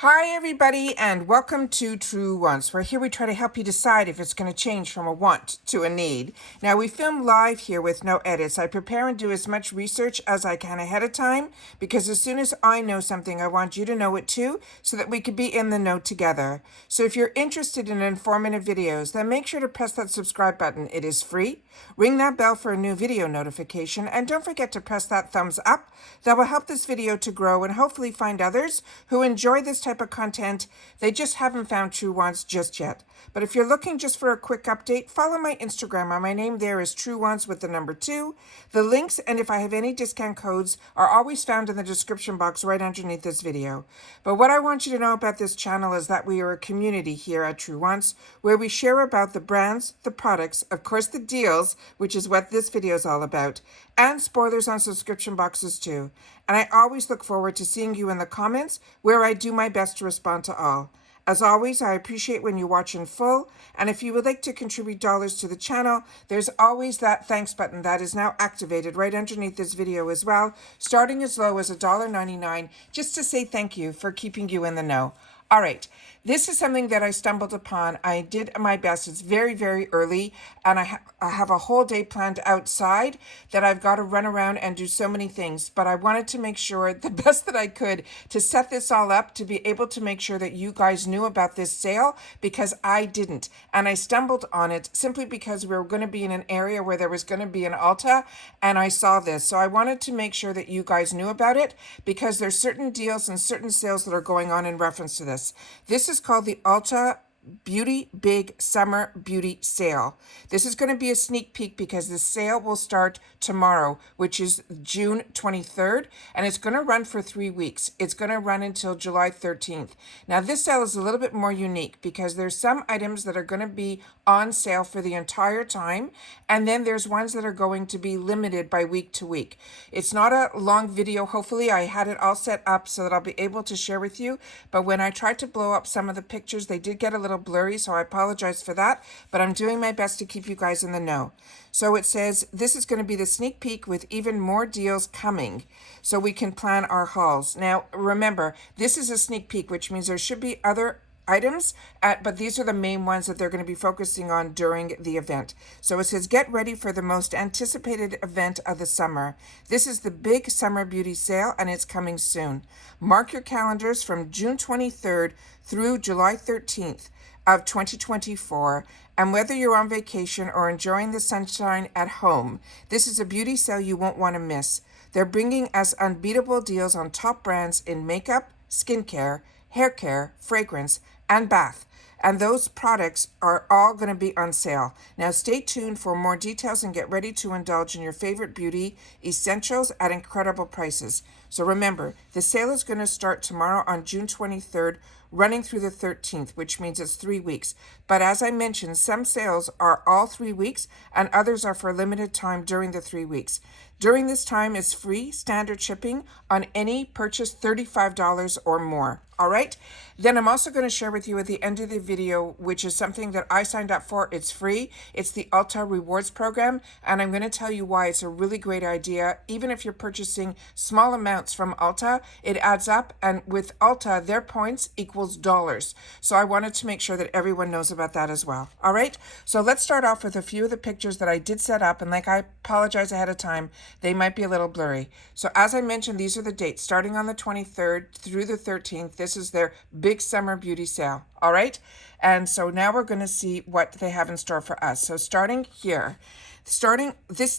Hi everybody and welcome to Truewants, where here we try to help you decide if it's going to change from a want to a need. Now we film live here with no edits. I prepare and do as much research as I can ahead of time because as soon as I know something, I want you to know it too so that we could be in the know together. So if you're interested in informative videos, then make sure to press that subscribe button. It is free. Ring that bell for a new video notification and don't forget to press that thumbs up. That will help this video to grow and hopefully find others who enjoy this type of content. They just haven't found Truewants just yet. But if you're looking just for a quick update, follow my Instagram. My name there is Truewants with the number 2. The links and if I have any discount codes are always found in the description box right underneath this video. But what I want you to know about this channel is that we are a community here at Truewants where we share about the brands, the products, of course the deals, which is what this video is all about, and spoilers on subscription boxes too. And I always look forward to seeing you in the comments where I do my best to respond to all. As always, I appreciate when you watch in full, and if you would like to contribute dollars to the channel, there's always that thanks button that is now activated right underneath this video as well, starting as low as $1.99, just to say thank you for keeping you in the know. All right, this is something that I stumbled upon. I did my best. It's very, very early, and I have a whole day planned outside that I've got to run around and do so many things. But I wanted to make sure the best that I could to set this all up to be able to make sure that you guys knew about this sale because I didn't. And I stumbled on it simply because we were going to be in an area where there was going to be an Ulta, and I saw this. So I wanted to make sure that you guys knew about it because there's certain deals and certain sales that are going on in reference to this. This is called the Ulta Beauty Big Summer Beauty Sale. This is going to be a sneak peek because the sale will start tomorrow, which is June 23rd, and it's going to run for 3 weeks. It's going to run until July 13th. Now, this sale is a little bit more unique because there's some items that are going to be on sale for the entire time, and then there's ones that are going to be limited by week to week. It's not a long video. Hopefully, I had it all set up so that I'll be able to share with you, but when I tried to blow up some of the pictures, they did get a little blurry, so I apologize for that, but I'm doing my best to keep you guys in the know. So it says this is going to be the sneak peek with even more deals coming so we can plan our hauls. Now, remember, this is a sneak peek, which means there should be other items, but these are the main ones that they're going to be focusing on during the event. So it says, get ready for the most anticipated event of the summer. This is the big summer beauty sale, and it's coming soon. Mark your calendars from June 23rd through July 13th of 2024. And whether you're on vacation or enjoying the sunshine at home, this is a beauty sale you won't want to miss. They're bringing us unbeatable deals on top brands in makeup, skincare, hair care, fragrance, and bath. And those products are all going to be on sale. Now stay tuned for more details and get ready to indulge in your favorite beauty essentials at incredible prices. So remember, the sale is going to start tomorrow on June 23rd, running through the 13th, which means it's 3 weeks. But as I mentioned, some sales are all 3 weeks and others are for a limited time during the 3 weeks. During this time, it's free standard shipping on any purchase $35 or more. All right. Then I'm also going to share with you at the end of the video, which is something that I signed up for. It's free. It's the Ulta Rewards program. And I'm going to tell you why it's a really great idea. Even if you're purchasing small amounts from Ulta, it adds up. And with Ulta, their points equals dollars. So I wanted to make sure that everyone knows about that as well. All right. So let's start off with a few of the pictures that I did set up. And like I apologize ahead of time, they might be a little blurry. So as I mentioned, these are the dates starting on the 23rd through the 13th. This is their big summer beauty sale. All right. And so now we're going to see what they have in store for us. So starting here,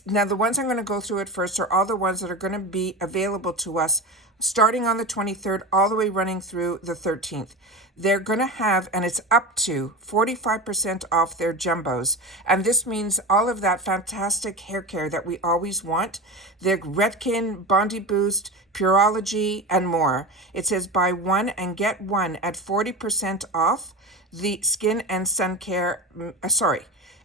now the ones I'm going to go through at first are all the ones that are going to be available to us starting on the 23rd all the way running through the 13th. They're going to have, and it's up to 45% off their jumbos. And this means all of that fantastic hair care that we always want. Their Rakuten, Bondi Boost, Pureology, and more. It says buy one and get one at 40% off the skin and sun care,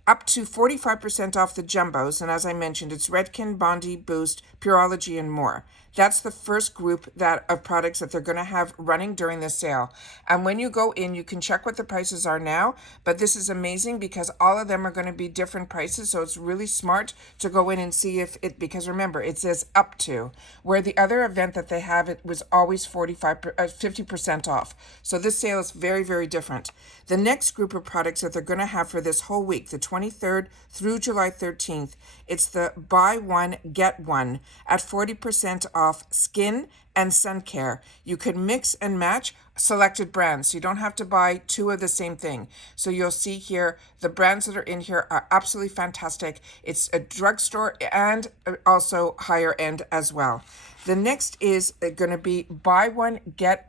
up to 45% off the jumbos. And as I mentioned, it's Redken, Bondi, Boost, Pureology, and more. That's the first group that of products that they're going to have running during the sale. And when you go in, you can check what the prices are now, but this is amazing because all of them are going to be different prices. So it's really smart to go in and see if it, because remember, it says up to, where the other event that they have, it was always 50% off. So this sale is very, very different. The next group of products that they're going to have for this whole week, the 23rd through July 13th, it's the buy one, get one at 40% off skin and sun care. You can mix and match selected brands. You don't have to buy two of the same thing. So you'll see here, the brands that are in here are absolutely fantastic. It's a drugstore and also higher end as well. The next is going to be buy one, get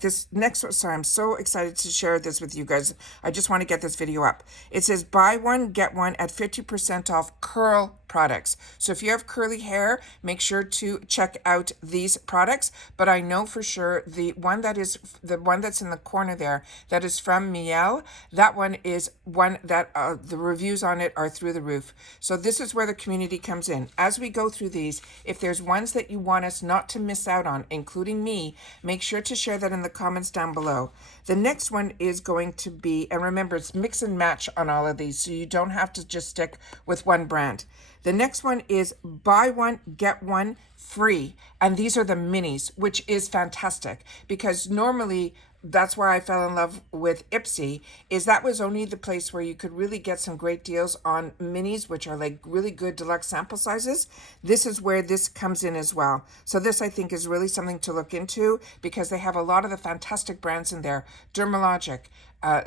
this next one, sorry, I'm so excited to share this with you guys. I just want to get this video up. It says buy one, get one at 50% off curl products. So if you have curly hair, make sure to check out these products. But I know for sure the one that's in the corner there, that is from Miel, that one is one that the reviews on it are through the roof. So this is where the community comes in. As we go through these, if there's ones that you want us not to miss out on, including me, make sure to share that in the comments down below. The next one is going to be, and remember, it's mix and match on all of these, so you don't have to just stick with one brand. The next one is buy one, get one free. And these are the minis, which is fantastic because normally that's where I fell in love with Ipsy, is that was only the place where you could really get some great deals on minis, which are like really good deluxe sample sizes. This is where this comes in as well. So this, I think, is really something to look into because they have a lot of the fantastic brands in there. Dermalogic,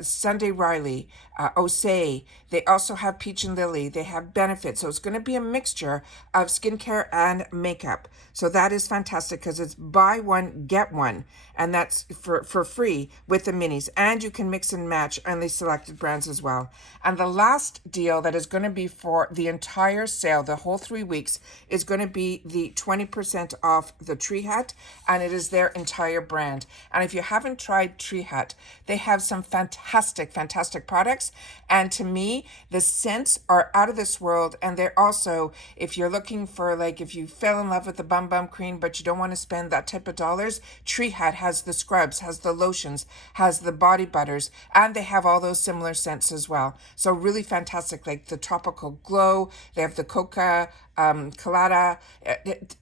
Sunday Riley, Osei. They also have Peach and Lily. They have Benefit. So it's going to be a mixture of skincare and makeup. So that is fantastic because it's buy one, get one. And that's for free with the minis. And you can mix and match on these selected brands as well. And the last deal that is going to be for the entire sale, the whole 3 weeks, is going to be the 20% off the Tree Hut. And it is their entire brand. And if you haven't tried Tree Hut, they have some fantastic, fantastic products. And to me, the scents are out of this world. And they're also, if you're looking for, like, if you fell in love with the Bum Bum Cream, but you don't want to spend that type of dollars, Tree Hut has the scrubs, has the lotions, has the body butters, and they have all those similar scents as well. So really fantastic, like the Tropical Glow, they have the Coca Colada.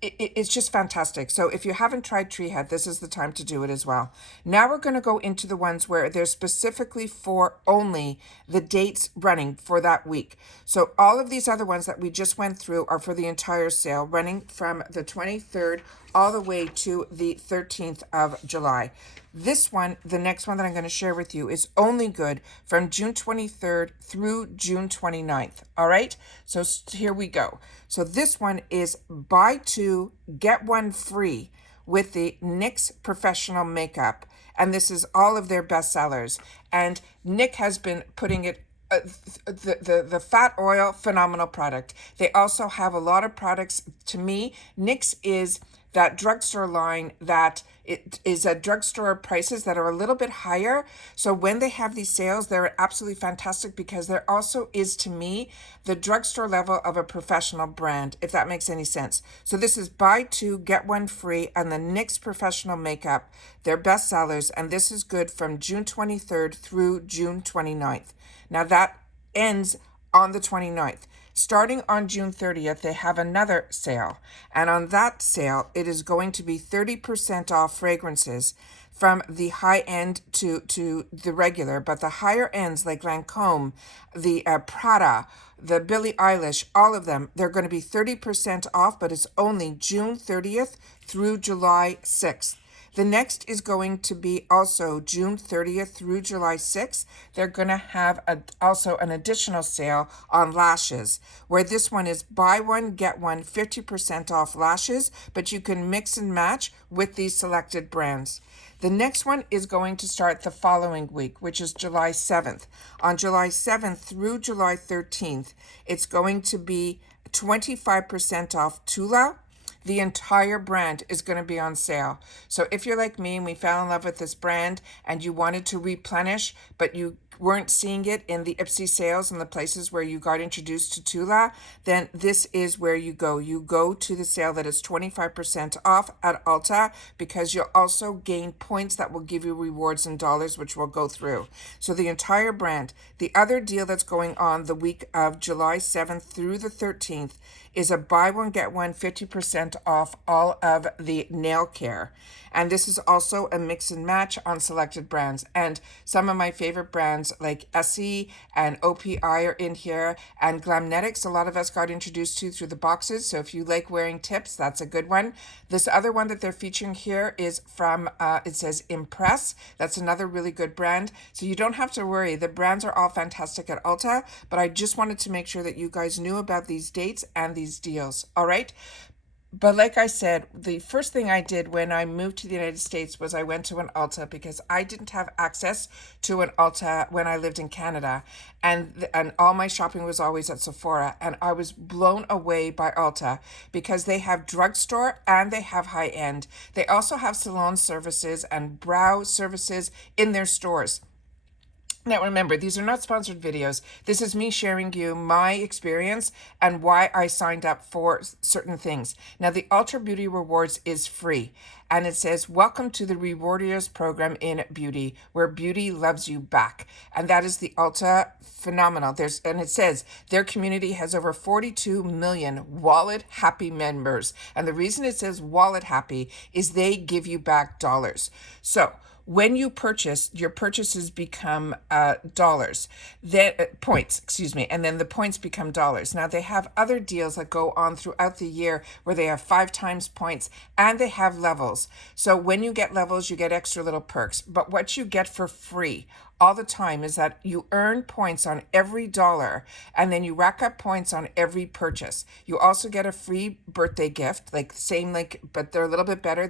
It's just fantastic. So if you haven't tried Tree Hut, this is the time to do it as well. Now we're going to go into the ones where they're specifically for only the dates running for that week. So all of these other ones that we just went through are for the entire sale, running from the 23rd all the way to the 13th of July. This one, the next one that I'm going to share with you, is only good from June 23rd through June 29th. All right, so here we go. So this one is buy two, get one free with the NYX Professional Makeup. And this is all of their best sellers. And Nick has been putting it the fat oil, phenomenal product. They also have a lot of products. To me, NYX is that drugstore line that it is at drugstore prices that are a little bit higher. So when they have these sales, they're absolutely fantastic because there also is, to me, the drugstore level of a professional brand, if that makes any sense. So this is buy two, get one free, and the NYX Professional Makeup, their best sellers, and this is good from June 23rd through June 29th. Now that ends on the 29th. Starting on June 30th, they have another sale. And on that sale, it is going to be 30% off fragrances from the high end to the regular. But the higher ends like Lancome, the Prada, the Billie Eilish, all of them, they're going to be 30% off, but it's only June 30th through July 6th. The next is going to be also June 30th through July 6th. They're going to have also an additional sale on lashes, where this one is buy one, get one, 50% off lashes, but you can mix and match with these selected brands. The next one is going to start the following week, which is July 7th. On July 7th through July 13th, it's going to be 25% off Tula. The entire brand is going to be on sale. So if you're like me and we fell in love with this brand and you wanted to replenish, but you weren't seeing it in the Ipsy sales and the places where you got introduced to Tula, then this is where you go. You go to the sale that is 25% off at Ulta, because you'll also gain points that will give you rewards in dollars, which we'll go through. So the entire brand. The other deal that's going on the week of July 7th through the 13th is a buy one, get one 50% off all of the nail care. And this is also a mix and match on selected brands. And some of my favorite brands like Essie and OPI are in here. And Glamnetics, a lot of us got introduced to through the boxes. So if you like wearing tips, that's a good one. This other one that they're featuring here is from, it says Impress. That's another really good brand. So you don't have to worry. The brands are all fantastic at Ulta. But I just wanted to make sure that you guys knew about these dates and these deals. All right. But like I said, the first thing I did when I moved to the United States was I went to an Ulta, because I didn't have access to an Ulta when I lived in Canada. And all my shopping was always at Sephora. And I was blown away by Ulta, because they have drugstore and they have high end. They also have salon services and brow services in their stores. Now remember, these are not sponsored videos. This is me sharing you my experience and why I signed up for certain things. Now the Ultra Beauty Rewards is free, and it says, welcome to the Rewardiers program in beauty, where beauty loves you back. And that is the Ulta phenomenal. And it says their community has over 42 million wallet happy members. And the reason it says wallet happy is they give you back dollars. So when you purchase, your purchases become dollars, then points, excuse me, and then the points become dollars. Now they have other deals that go on throughout the year where they have 5 times points, and they have levels. So when you get levels, you get extra little perks. But what you get for free all the time is that you earn points on every dollar, and then you rack up points on every purchase. You also get a free birthday gift, but they're a little bit better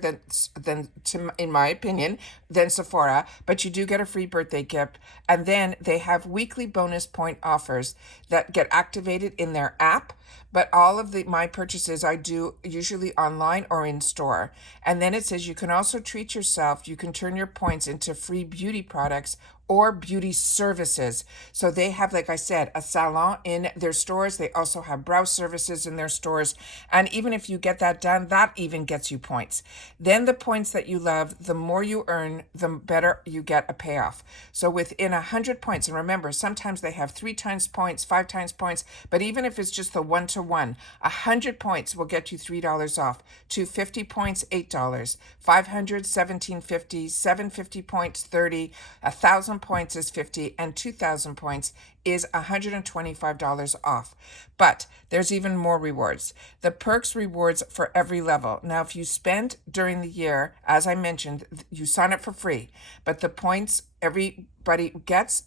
in my opinion, than Sephora, but you do get a free birthday gift. And then they have weekly bonus point offers that get activated in their app. But all of my purchases I do usually online or in store. And then it says you can also treat yourself. You can turn your points into free beauty products or beauty services. So they have, like I said, a salon in their stores. They also have brow services in their stores. And even if you get that done, that even gets you points. Then the points that you love, the more you earn, the better you get a payoff. So within 100 points, and remember, sometimes they have 3 times points, 5 times points, but even if it's just the 1-to-1, 100 points will get you $3 off. 250 points, $8. 500, $17.50, 750 points, $30, 1,000 points is $50, and 2,000 points is $125 off. But there's even more rewards. The perks rewards for every level. Now, if you spend during the year, as I mentioned, you sign up for free, but the points everybody gets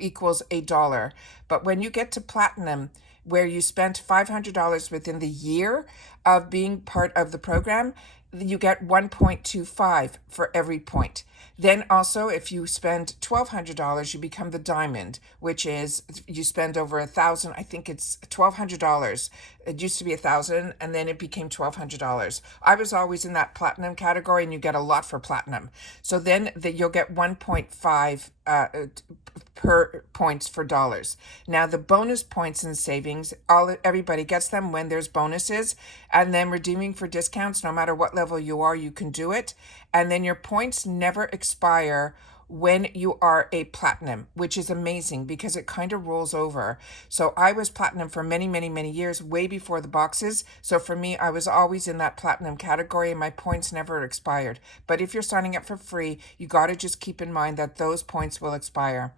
equals $1. But when you get to platinum, where you spent $500 within the year of being part of the program, you get 1.25 for every point. Then also, if you spend $1,200, you become the diamond, which is you spend over $1,000. I think it's $1,200. It used to be $1,000, and then it became $1,200. I was always in that platinum category, and you get a lot for platinum. So then you'll get 1.5 per points for dollars. Now the bonus points and savings, everybody gets them when there's bonuses, and then redeeming for discounts. No matter what level you are, you can do it. And then your points never expire when you are a platinum, which is amazing because it kind of rolls over. So I was platinum for many, many, many years, way before the boxes. So for me, I was always in that platinum category and my points never expired. But if you're signing up for free, you got to just keep in mind that those points will expire.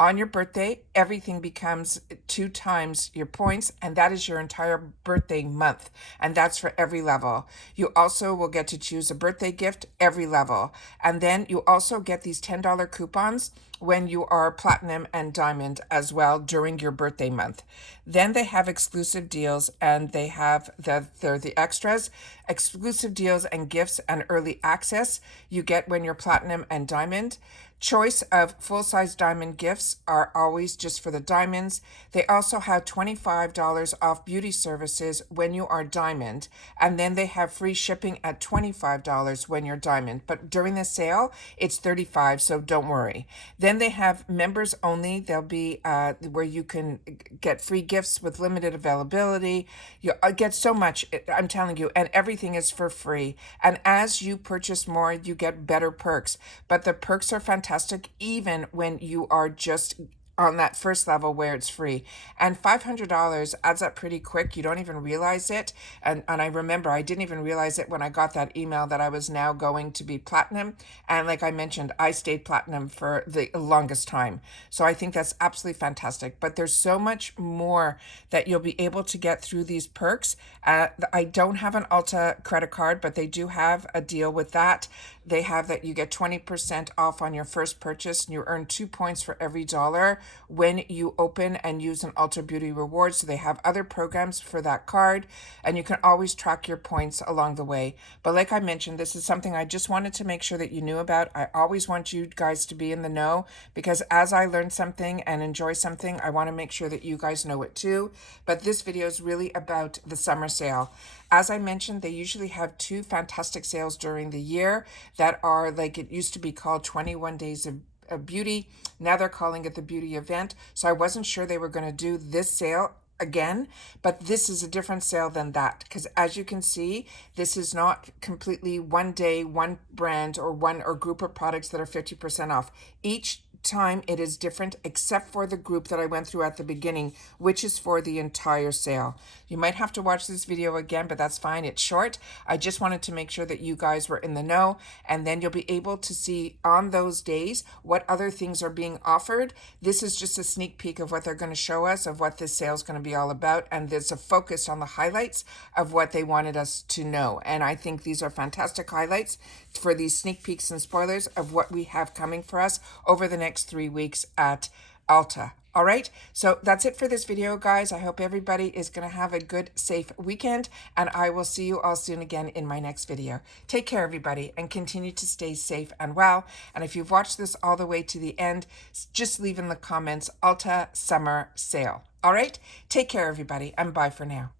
On your birthday, everything becomes 2 times your points, and that is your entire birthday month, and that's for every level. You also will get to choose a birthday gift every level, and then you also get these $10 coupons when you are platinum and diamond as well during your birthday month. Then they have exclusive deals, and they have they're the extras, exclusive deals and gifts and early access you get when you're platinum and diamond. Choice of full-size diamond gifts are always just for the diamonds. They also have $25 off beauty services when you are diamond, and then they have free shipping at $25 when you're diamond. But during the sale, it's $35, so don't worry. Then Then they have members only. There'll be where you can get free gifts with limited availability. You get so much, I'm telling you, and everything is for free. And as you purchase more, you get better perks. But the perks are fantastic even when you are just on that first level where it's free. And $500 adds up pretty quick. You don't even realize it. And I remember I didn't even realize it when I got that email that I was now going to be platinum. And like I mentioned, I stayed platinum for the longest time. So I think that's absolutely fantastic. But there's so much more that you'll be able to get through these perks. I don't have an Ulta credit card, but they do have a deal with that. They have that you get 20% off on your first purchase, and you earn 2 points for every dollar when you open and use an Ulta Beauty Reward. So they have other programs for that card, and you can always track your points along the way. But like I mentioned, this is something I just wanted to make sure that you knew about. I always want you guys to be in the know, because as I learn something and enjoy something, I want to make sure that you guys know it too. But this video is really about the summer sale. As I mentioned, they usually have 2 fantastic sales during the year that are, like, it used to be called 21 Days of Beauty. Now they're calling it the Beauty Event. So I wasn't sure they were going to do this sale again, but this is a different sale than that, because as you can see, this is not completely one day, one brand or one or group of products that are 50% off. Each time it is different, except for the group that I went through at the beginning, which is for the entire sale. You might have to watch this video again, but that's fine. It's short. I just wanted to make sure that you guys were in the know, and then you'll be able to see on those days what other things are being offered. This is just a sneak peek of what they're going to show us, of what this sale is going to be all about, and there's a focus on the highlights of what they wanted us to know. And I think these are fantastic highlights for these sneak peeks and spoilers of what we have coming for us over the next 3 weeks at Ulta. All right, so that's it for this video, guys. I hope everybody is going to have a good, safe weekend, and I will see you all soon again in my next video. Take care, everybody, and continue to stay safe and well. And if you've watched this all the way to the end, just leave in the comments, Ulta Summer Sale. All right, take care, everybody, and bye for now.